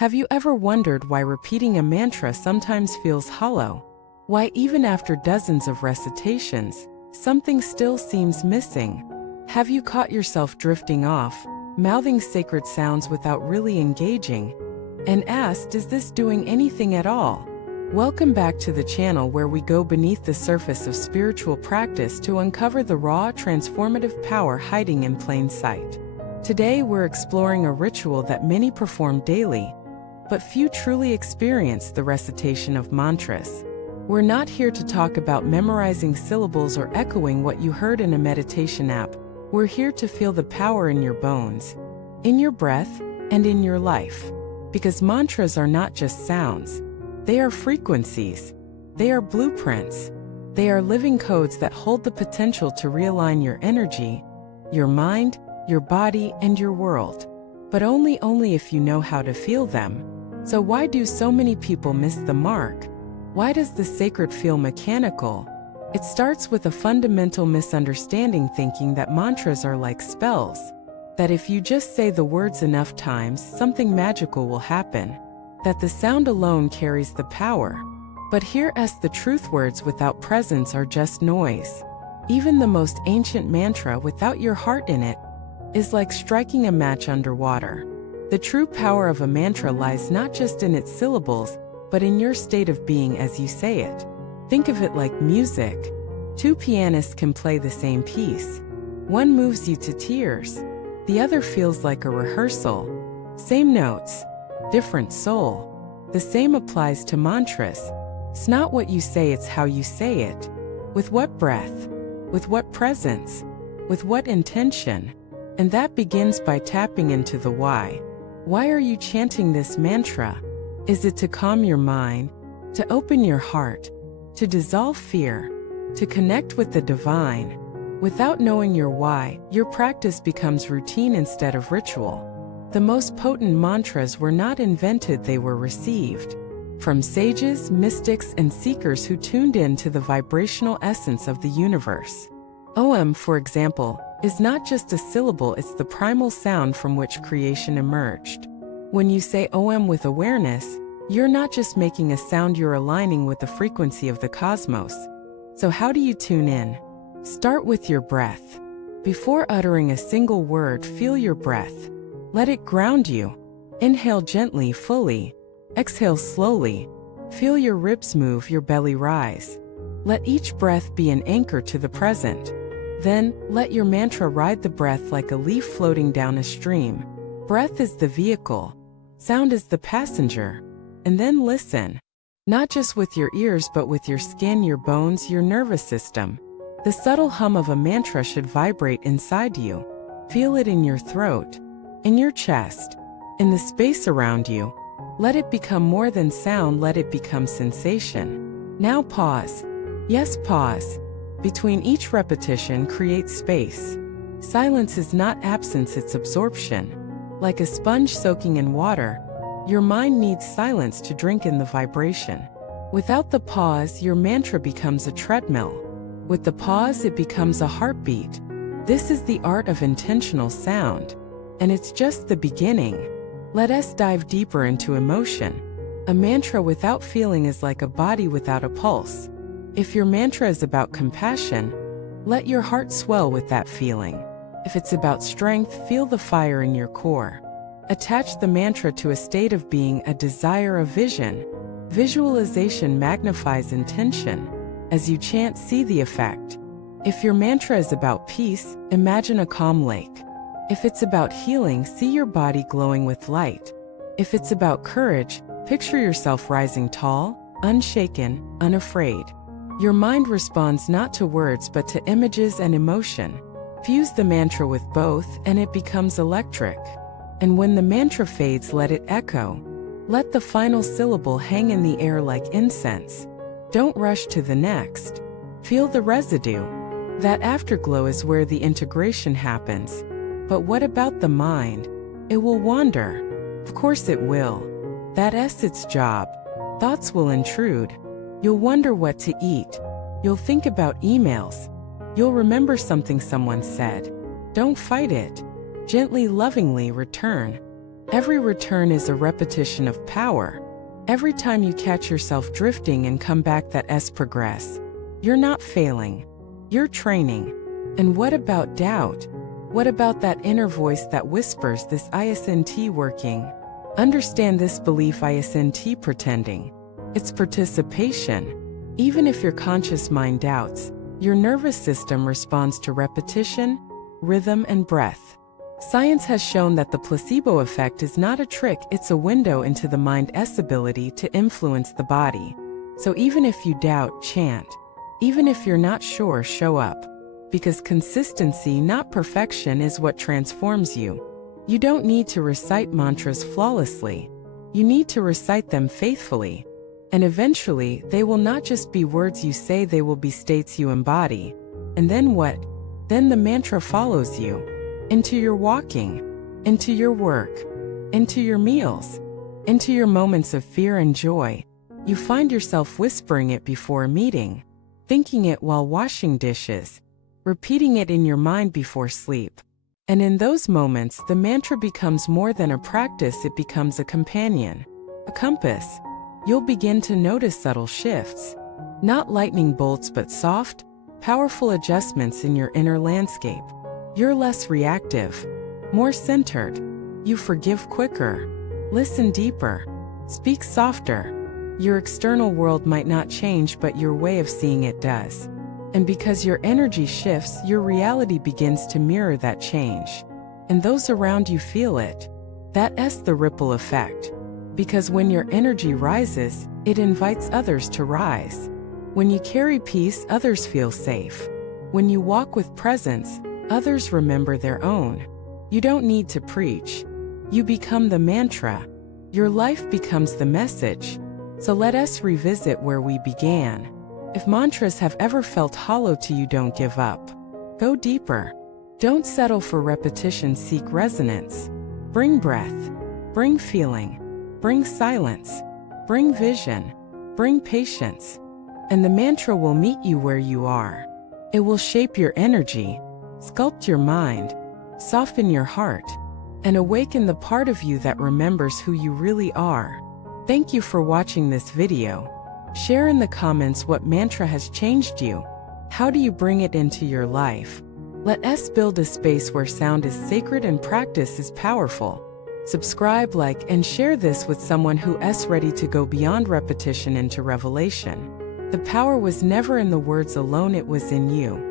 Have you ever wondered why repeating a mantra sometimes feels hollow? Why even after dozens of recitations, something still seems missing? Have you caught yourself drifting off, mouthing sacred sounds without really engaging? And asked, is this doing anything at all? Welcome back to the channel where we go beneath the surface of spiritual practice to uncover the raw, transformative power hiding in plain sight. Today we're exploring a ritual that many perform daily, but few truly experience: the recitation of mantras. We're not here to talk about memorizing syllables or echoing what you heard in a meditation app. We're here to feel the power in your bones, in your breath, and in your life. Because mantras are not just sounds. They are frequencies. They are blueprints. They are living codes that hold the potential to realign your energy, your mind, your body, and your world. But only if you know how to feel them. So why do so many people miss the mark? Why does the sacred feel mechanical? It starts with a fundamental misunderstanding, thinking that mantras are like spells. That if you just say the words enough times, something magical will happen. That the sound alone carries the power. But here's the truth: words without presence are just noise. Even the most ancient mantra without your heart in it is like striking a match underwater. The true power of a mantra lies not just in its syllables, but in your state of being as you say it. Think of it like music. Two pianists can play the same piece. One moves you to tears. The other feels like a rehearsal. Same notes, different soul. The same applies to mantras. It's not what you say, it's how you say it. With what breath? With what presence? With what intention? And that begins by tapping into the why. Why are you chanting this mantra? Is it to calm your mind, to open your heart, to dissolve fear, to connect with the divine? Without knowing your why, your practice becomes routine instead of ritual. The most potent mantras were not invented, they were received. From sages, mystics, and seekers who tuned in to the vibrational essence of the universe. Om, for example, is not just a syllable, it's the primal sound from which creation emerged. When you say Om with awareness, you're not just making a sound, you're aligning with the frequency of the cosmos. So how do you tune in? Start with your breath. Before uttering a single word, feel your breath. Let it ground you. Inhale gently, fully. Exhale slowly. Feel your ribs move, your belly rise. Let each breath be an anchor to the present. Then, let your mantra ride the breath like a leaf floating down a stream. Breath is the vehicle. Sound is the passenger. And then listen. Not just with your ears, but with your skin, your bones, your nervous system. The subtle hum of a mantra should vibrate inside you. Feel it in your throat, in your chest, in the space around you. Let it become more than sound, let it become sensation. Now pause. Yes, pause. Between each repetition, create space. Silence is not absence, it's absorption. Like a sponge soaking in water, your mind needs silence to drink in the vibration. Without the pause, your mantra becomes a treadmill. With the pause, it becomes a heartbeat. This is the art of intentional sound. And it's just the beginning. Let us dive deeper into emotion. A mantra without feeling is like a body without a pulse. If your mantra is about compassion, let your heart swell with that feeling. If it's about strength, feel the fire in your core. Attach the mantra to a state of being, a desire, a vision. Visualization magnifies intention. As you chant, see the effect. If your mantra is about peace, imagine a calm lake. If it's about healing, see your body glowing with light. If it's about courage, picture yourself rising tall, unshaken, unafraid. Your mind responds not to words but to images and emotion. Fuse the mantra with both and it becomes electric. And when the mantra fades, let it echo. Let the final syllable hang in the air like incense. Don't rush to the next. Feel the residue. That afterglow is where the integration happens. But what about the mind? It will wander. Of course it will. That's its job. Thoughts will intrude. You'll wonder what to eat. You'll think about emails. You'll remember something someone said. Don't fight it. Gently, lovingly return. Every return is a repetition of power. Every time you catch yourself drifting and come back, that S progress. You're not failing. You're training. And what about doubt? What about that inner voice that whispers, this isn't working? Understand this belief isn't pretending. It's participation. Even if your conscious mind doubts, your nervous system responds to repetition, rhythm, and breath. Science has shown that the placebo effect is not a trick, it's a window into the mind's ability to influence the body. So even if you doubt, chant. Even if you're not sure, show up. Because consistency, not perfection, is what transforms you. You don't need to recite mantras flawlessly. You need to recite them faithfully. And eventually, they will not just be words you say, they will be states you embody. And then what? Then the mantra follows you. Into your walking. Into your work. Into your meals. Into your moments of fear and joy. You find yourself whispering it before a meeting. Thinking it while washing dishes. Repeating it in your mind before sleep. And in those moments, the mantra becomes more than a practice, it becomes a companion. A compass. You'll begin to notice subtle shifts. Not lightning bolts, but soft, powerful adjustments in your inner landscape. You're less reactive, more centered. You forgive quicker, listen deeper, speak softer. Your external world might not change, but your way of seeing it does. And because your energy shifts, your reality begins to mirror that change. And those around you feel it. That's the ripple effect. Because when your energy rises, it invites others to rise. When you carry peace, others feel safe. When you walk with presence, others remember their own. You don't need to preach. You become the mantra. Your life becomes the message. So let us revisit where we began. If mantras have ever felt hollow to you, don't give up. Go deeper. Don't settle for repetition, seek resonance. Bring breath. Bring feeling. Bring silence. Bring vision. Bring patience. And the mantra will meet you where you are. It will shape your energy, sculpt your mind, soften your heart, and awaken the part of you that remembers who you really are. Thank you for watching this video. Share in the comments what mantra has changed you. How do you bring it into your life? Let us build a space where sound is sacred and practice is powerful. Subscribe, like, and share this with someone who is ready to go beyond repetition into revelation. The power was never in the words alone, it was in you.